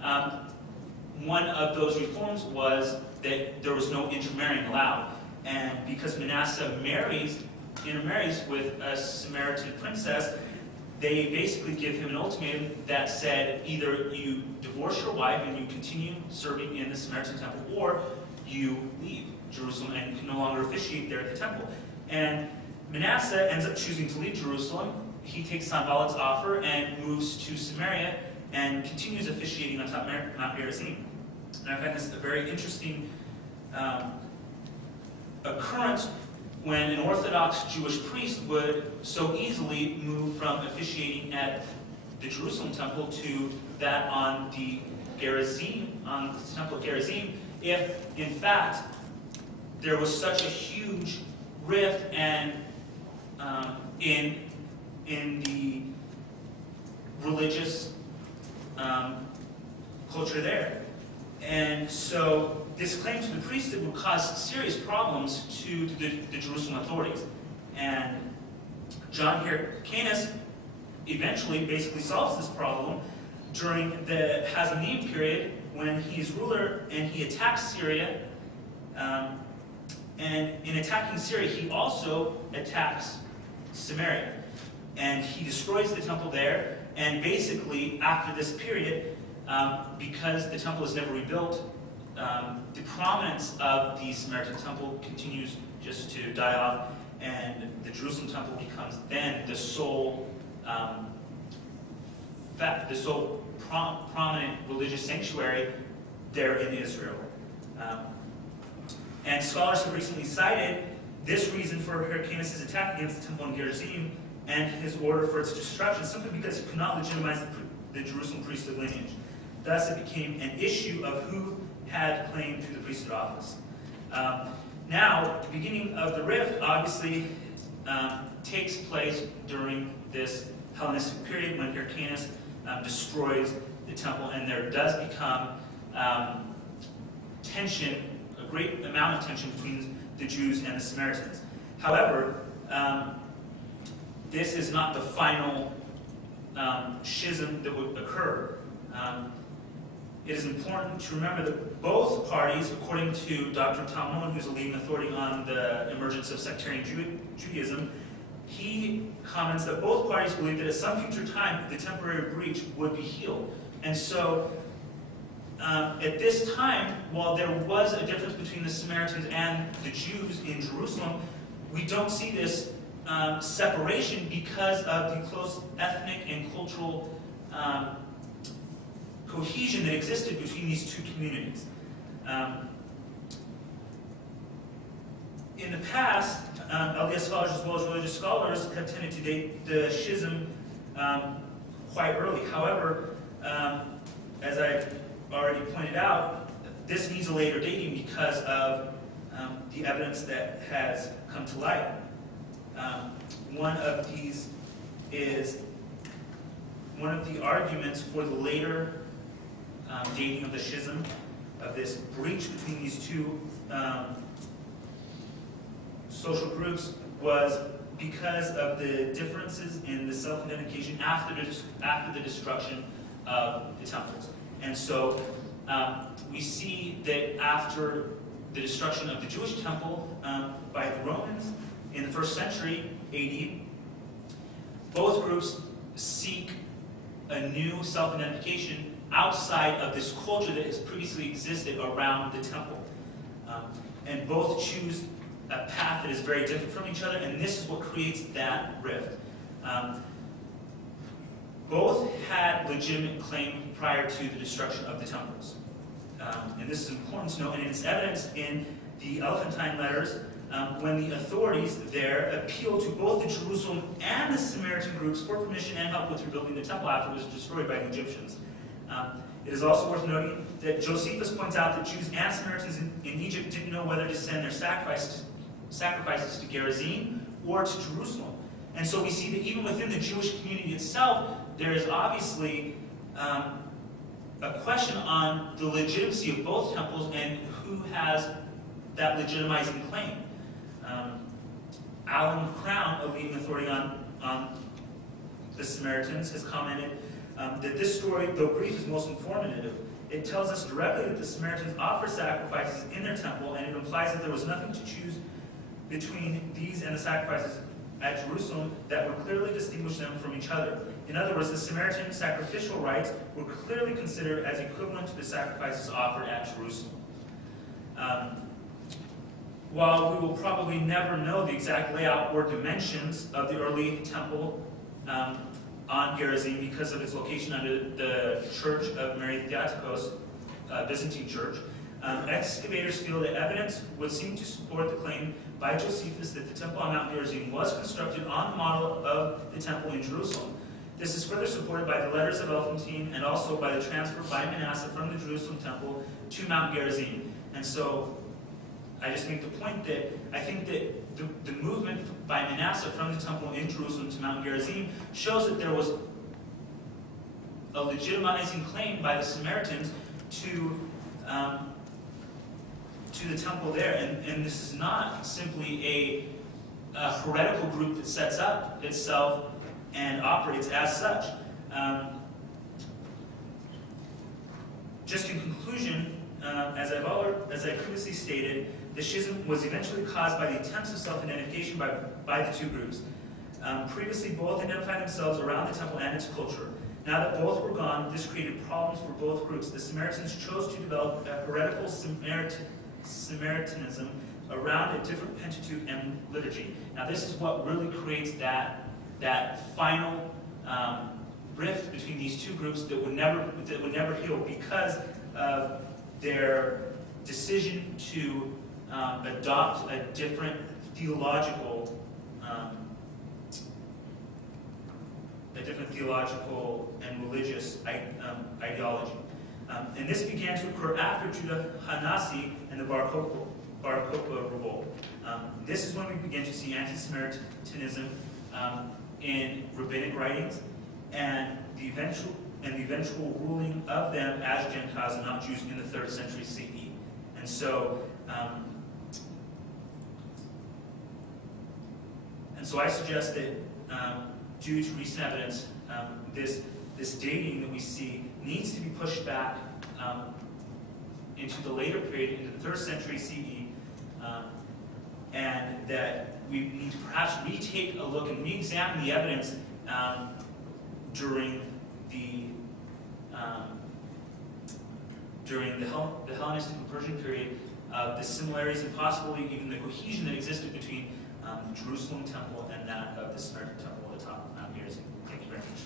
One of those reforms was that there was no intermarrying allowed. And because Manasseh intermarries with a Samaritan princess, they basically give him an ultimatum that said either you divorce your wife and you continue serving in the Samaritan temple, or you leave Jerusalem and you can no longer officiate there at the temple. And Manasseh ends up choosing to leave Jerusalem. He takes Sanballat's offer and moves to Samaria and continues officiating on top of Mount Gerizim. And I find this a very interesting occurrence when an Orthodox Jewish priest would so easily move from officiating at the Jerusalem temple to that on the Gerizim, on the temple of Gerizim, if in fact there was such a huge rift and in the religious culture there. And so this claim to the priesthood would cause serious problems to the Jerusalem authorities. And John Hyrcanus eventually basically solves this problem during the Hazanim period when he's ruler and he attacks Syria. And in attacking Syria, he also attacks Samaria. And he destroys the temple there. And basically, after this period, because the temple is never rebuilt, the prominence of the Samaritan temple continues just to die off, and the Jerusalem temple becomes then the sole prominent religious sanctuary there in Israel. And scholars have recently cited this reason for Hyrcanus' attack against the temple in Gerizim and his order for its destruction simply because he could not legitimize the Jerusalem priesthood lineage. Thus, it became an issue of who had claim to the priesthood office. Now, the beginning of the rift obviously takes place during this Hellenistic period when Hyrcanus destroys the temple, and there does become tension, a great amount of tension between the Jews and the Samaritans. However, this is not the final schism that would occur. It is important to remember that both parties, according to Dr. Tom Owen, who's a leading authority on the emergence of sectarian Judaism, he comments that both parties believe that at some future time the temporary breach would be healed. And so, at this time, while there was a difference between the Samaritans and the Jews in Jerusalem, we don't see this separation because of the close ethnic and cultural cohesion that existed between these two communities. In the past, LDS scholars as well as religious scholars have tended to date the schism quite early. However, as I've already pointed out, this needs a later dating because of the evidence that has come to light. One of these is one of the arguments for the later dating of the schism, of this breach between these two social groups, was because of the differences in the self-identification after the destruction of the temples. And so we see that after the destruction of the Jewish temple by the Romans in the 1st century AD, both groups seek a new self-identification outside of this culture that has previously existed around the temple. And both choose a path that is very different from each other, and this is what creates that rift. Both had legitimate claim prior to the destruction of the temples. And this is important to note, and it's evidenced in the Elephantine letters when the authorities there appealed to both the Jerusalem and the Samaritan groups for permission and help with rebuilding the temple after it was destroyed by the Egyptians. It is also worth noting that Josephus points out that Jews and Samaritans in Egypt didn't know whether to send their sacrifices to Gerizim or to Jerusalem. And so we see that even within the Jewish community itself, there is obviously a question on the legitimacy of both temples and who has that legitimizing claim. Alan Crown, a leading authority on the Samaritans, has commented, that this story, though brief, is most informative. It tells us directly that the Samaritans offer sacrifices in their temple, and it implies that there was nothing to choose between these and the sacrifices at Jerusalem that would clearly distinguish them from each other. In other words, the Samaritan sacrificial rites were clearly considered as equivalent to the sacrifices offered at Jerusalem. While we will probably never know the exact layout or dimensions of the early temple on Gerizim because of its location under the Church of Mary Theotokos, Byzantine Church, excavators feel that evidence would seem to support the claim by Josephus that the temple on Mount Gerizim was constructed on the model of the temple in Jerusalem. This is further supported by the letters of Elephantine and also by the transfer by Manasseh from the Jerusalem temple to Mount Gerizim. And so I just make the point that I think that the movement by Manasseh from the temple in Jerusalem to Mount Gerizim shows that there was a legitimizing claim by the Samaritans to the temple there. And this is not simply a heretical group that sets up itself and operates as such. Just in conclusion, as I previously stated, the schism was eventually caused by the attempts of self-identification by the two groups. Previously, both identified themselves around the temple and its culture. Now that both were gone, this created problems for both groups. The Samaritans chose to develop a heretical Samaritanism around a different Pentateuch and liturgy. Now this is what really creates that final rift between these two groups that would never heal because of their decision to adopt a different theological and religious ideology. And this began to occur after Judah Hanasi and the Bar Kokhba revolt. This is when we begin to see anti-Samaritanism in rabbinic writings and the eventual ruling of them as Gentiles and not Jews in the 3rd century CE. And so I suggest that due to recent evidence, this dating that we see needs to be pushed back into the later period, into the 3rd century CE, and that we need to perhaps retake a look and re-examine the evidence during the Hellenistic and Persian period, the similarities and possibly even the cohesion that existed between the Jerusalem temple and that of the Samaritan temple at the top of Mount Gerizim. Thank you very much.